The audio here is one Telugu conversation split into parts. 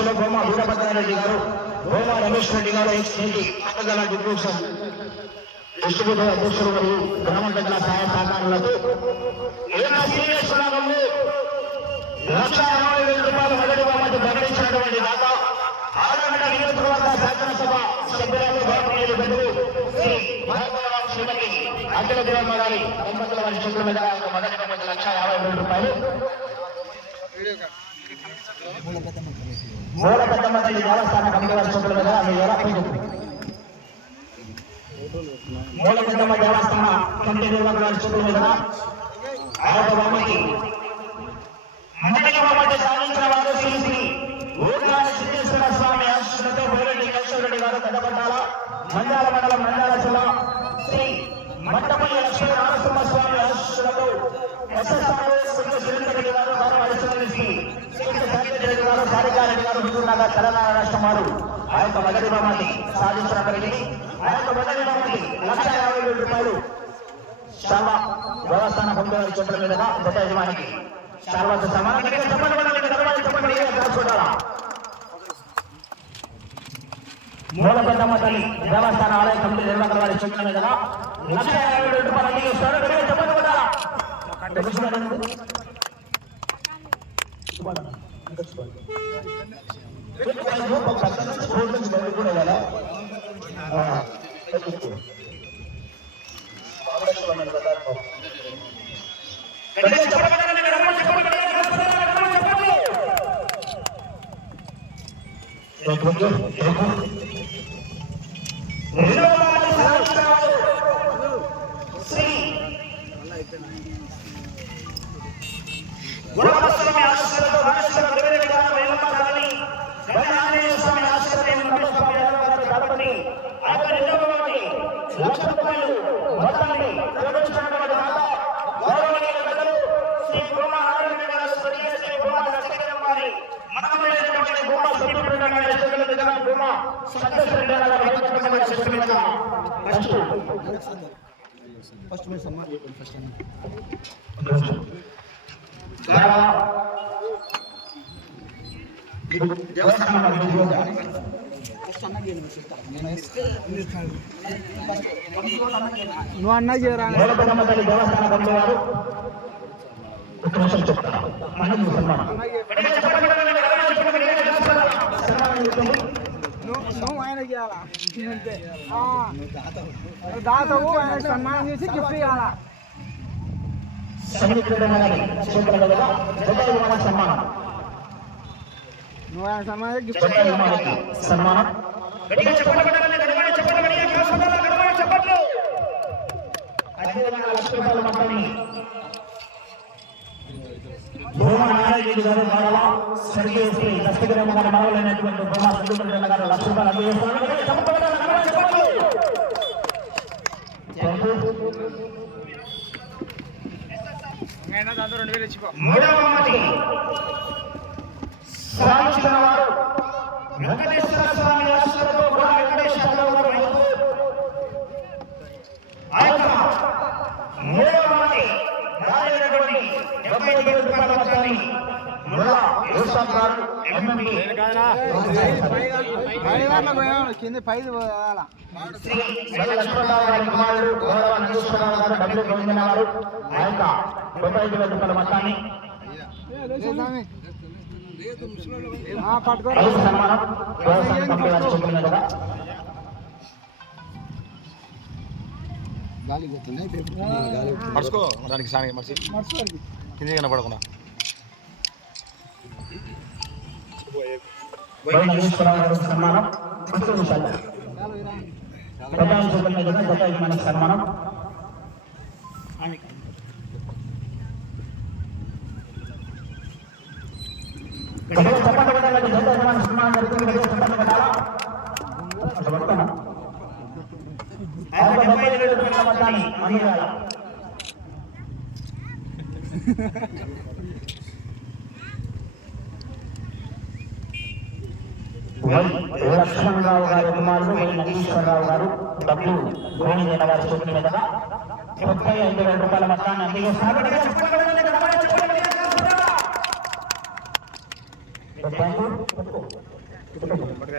అధ్యక్షులు బొమ్మ వీరభద్రారెడ్డి గారు, బొమ్మ రమేష్ రెడ్డి గారు, ఎక్స్-నేటి పట్టణ డిస్ట్రిబ్యూటర్ అధ్యక్షులు మరియు గ్రామ పెద్దల సహాయ సహకారులతో సీనియర్స్ విభాగంలో ₹1,60,000 మొదటి బహుమతి ప్రకటించినటువంటి దాత ఆలగడ్డ నియోజకవర్గ శాసనసభ సభ్యురాలు గౌరవనీయులు పెద్దలు శ్రీ భారతరావు శ్రీమతి అఖిల దేవమ్మ గారి దంపతుల వారి చేతుల మీద మొదటి బహుమతి ₹1,50,000. మూల పెద్దమ్మ తల్లి దేవస్థాన కమిటీ వారి చేతుల మీద మూల పెద్దమ్మ దేవస్థాన కమిటీ నిర్వాహకుల వారి చేతుల మీద బహుమతి మొదటి బహుమతి సాధించిన వారు శ్రీ శ్రీ ఊర్గాని సిద్ధేశ్వర స్వామి ఆశీస్సులతో బోరెడ్డి కేశవరెడ్డి గారు పెద్దపట్టాల మండల మండలం మండల జిల్లా, శ్రీ మట్టపల్లి లక్ష్మీ నరసింహ స్వామి ఆశీస్సులతో ఎస్ఎస్ఆర్ సురేంద్రరెడ్డి గారు, గౌరవ అడిషనల్ శ్రీ రెడ్డి గారు, సారికారెడ్డి గారు, హుజూర్నగర్ తెలంగాణ రాష్ట్రం వారు ఆ యొక్క మొదటి బహుమతి సాధించినప్పటికీ ఆ యొక్క మొదటి బహుమతి ₹1,50,000 శాల్వా దేవస్థాన కమిటీ వారి చేతుల మీదుగా గత యజమానికి శాల్వాతో సమానంగా మూల పెద్దమ్మ తల్లి దేవస్థాన ఆలయ కమిటీ నిర్వాహకుల వారి చేతుల మీదుగా ₹1,50,000 అందిస్తారు. గుణవస్వామి ఆశీస్సులతో రాజేశ్వర దేవరెడ్డి గారు, వేలమ్మ గారి ఆంజనేయ స్వామి ఆశీస్సులతో స్వామి గారు దాదాపు ఆ యొక్క రెండవ బహుమతి ₹1,00,000 మొత్తాన్ని ప్రకటించినటువంటి దాత గౌరవనీయులు పెద్దలు శ్రీ బొమ్మ నారాయణ గారు, స్వర్గీయ శ్రీ బొమ్మ లక్ష్మీదేవి గారి మనమైనటువంటి బొమ్మ సత్యప్రద గారి చేతుల మీదుగా బొమ్మ సంతోషరెడ్డి గారు వైకుంఠం గారి చేతుల మీదుగా ఫస్ట్ నువ్వు అన్నా చేయరా దేవస్థాన కమిటీ వారు ఒక నిమిషం చెప్తాను. నువ్వు ఆయన చేయాలా దాతవు ఆయన సన్మానం చేసి గిఫ్ట్ ఇవ్వాలా. సన్మానం నువ్వు ఆయన సన్మానం గిఫ్ట్ సన్మానం భూమనారాయణ గారు బాల స్వర్గీయ శ్రీ దస్తగిరమ్మ గారి మనవలైనటువంటి భూమా సంతోషరెడ్డి గారు ₹1,00,000 మూడవ బహుమతి సాధించిన వారు వెంకటేశ్వర స్వామి ఆశీస్సులతో వెంకటేశ్వర గారు. ఆ యొక్క మూడవ బహుమతి రాజైనటువంటి ₹75 మొత్తాన్ని ముల్లా యూసఫ్ గారు ఎంఎంపీ శ్రీ లక్ష్మణరావు గారి కుమారుడు గౌరవ నందీశ్వరరావు గారు, డబ్ల్యూ గోవిందన్న గారు ఆ యొక్క ₹75 మొత్తాన్ని సన్మానం దేవస్థాన కమిటీ వారు చెప్పిన కదా. మర్చుకో దానికి సామి మర్చి కింది కనపడకుండా సన్మానం సన్మానం సన్మానం జరుగుతుంది. లక్ష్మణరావు గారి కుమారుడు నందీశ్వరరావు గారు, డబ్ల్యూ గోవిందన్న వారి చేతుల మీదుగా ₹35,000 మొత్తాన్ని అందిస్తారు. Thank you. శ్రీ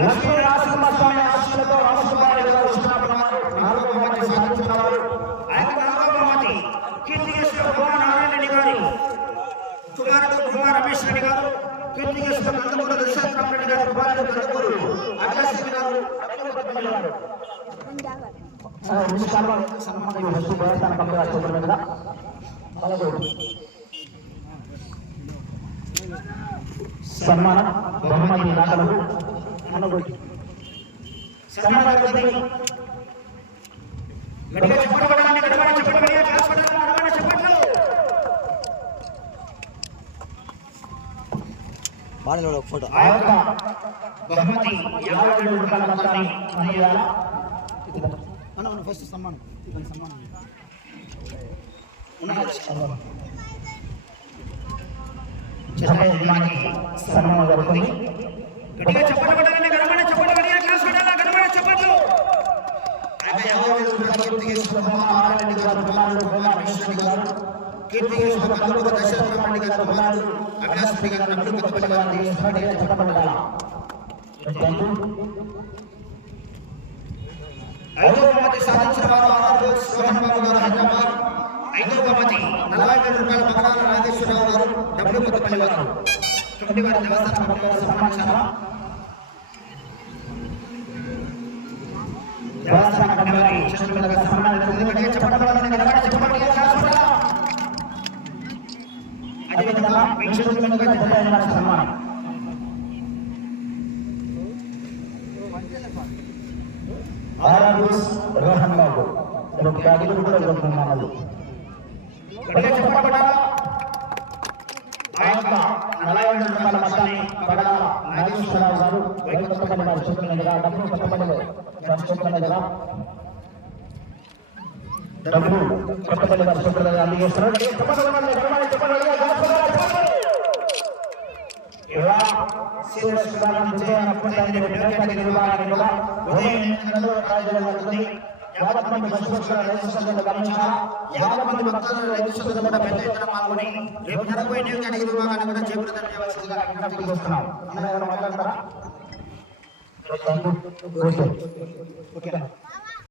లక్ష్మీ నరసింహస్వామి ఆశీస్సులతో రామసుబ్బారెడ్డి గారు కృష్ణాపురం వారు 4వ బహుమతి సాధించుకున్నారు. ఆ యొక్క 4వ బహుమతి కీర్తికేశ్వర భువన నారాయణ రెడ్డి గారి కుమారుడు భువన రమేష్ రెడ్డి గారు, కీర్తికేశ్వర కందుకూరు దశరథరామ రెడ్డి గారు, కుమారుడు కందుకూరు అఖిలేశ్వరి గారు, రత్నపల్లి గారు. సన్మానం వస్తు దేవస్థాన కమిటీ వారి చేతుల మీదుగా సన్మానం బహుమతి దాతలకు అనుభూతి సన్మానం ఫోటో ఆ యొక్క బహుమతి 50,000 రూపాయల మొత్తాన్ని అందజేయాలా? ఫస్ట్ సన్మానం చెన్నై యజమానికి సన్మానం జరుగుతుంది. కీర్తికేశ్వర కందుకూరు దశరథరామ రెడ్డి గారు, కుమారుడు అఖిలేశ్వరి గారు, రత్నపల్లి గారు చెప్పబడాల. ఐదవ బహుమతి సాధించిన వారు ఆర్ఆర్ శ్రోహన్ బాబు గారు హైదరాబాద్. 5వ బహుమతి 40,000 రూపాయల పగడాల రాజేశ్వరరావు గారు, డబ్ల్యూపల్లి వారు. కమిటీ వారి దేవస్థాన కమిటీ వారు సన్మానించారా? దేవస్థాన కమిటీ వారి చేతుల మీదుగా సన్మానం జరుగుతుంది. అదేవిధంగా మీ చేతుల మీదుగా జడ్జి సన్మానం. ఆర్ఆర్ రోహన్ బాబు బ్యాగులు కూడా జరుగుతున్నాయి. ఆ యొక్క 40,000 రూపాయల మొత్తాన్ని పగడాల నాగేశ్వరరావు గారు, వైకుంఠపల్లి వారి చేతుల మీదుగా, డబ్బు కొత్తపల్లి వారి చేతుల మీదుగా, డబ్బు కొత్తపల్లి వారి చేతుల మీదుగా అందజేస్తున్నారు. ఇలా సీరియస్ విభాగం విజయన పుణ్యాన్ని వివేకానికి విభాగాన్ని కూడా ఉదయం 8 జరుగుతుంది. 50 మంది భక్తులు రైతు సంఘంలో గమనించాలా? 50 మంది భక్తులు రైతు సంఘంలో కూడా పెద్ద ఎత్తున పాల్గొని రేపు జరగబోయే వివేకానికి విభాగాన్ని కూడా చేపడతారు చేయవలసిందిగా విజ్ఞప్తి చేస్తున్నాం. అందరూ మాట్లాడతారా? ఓకే.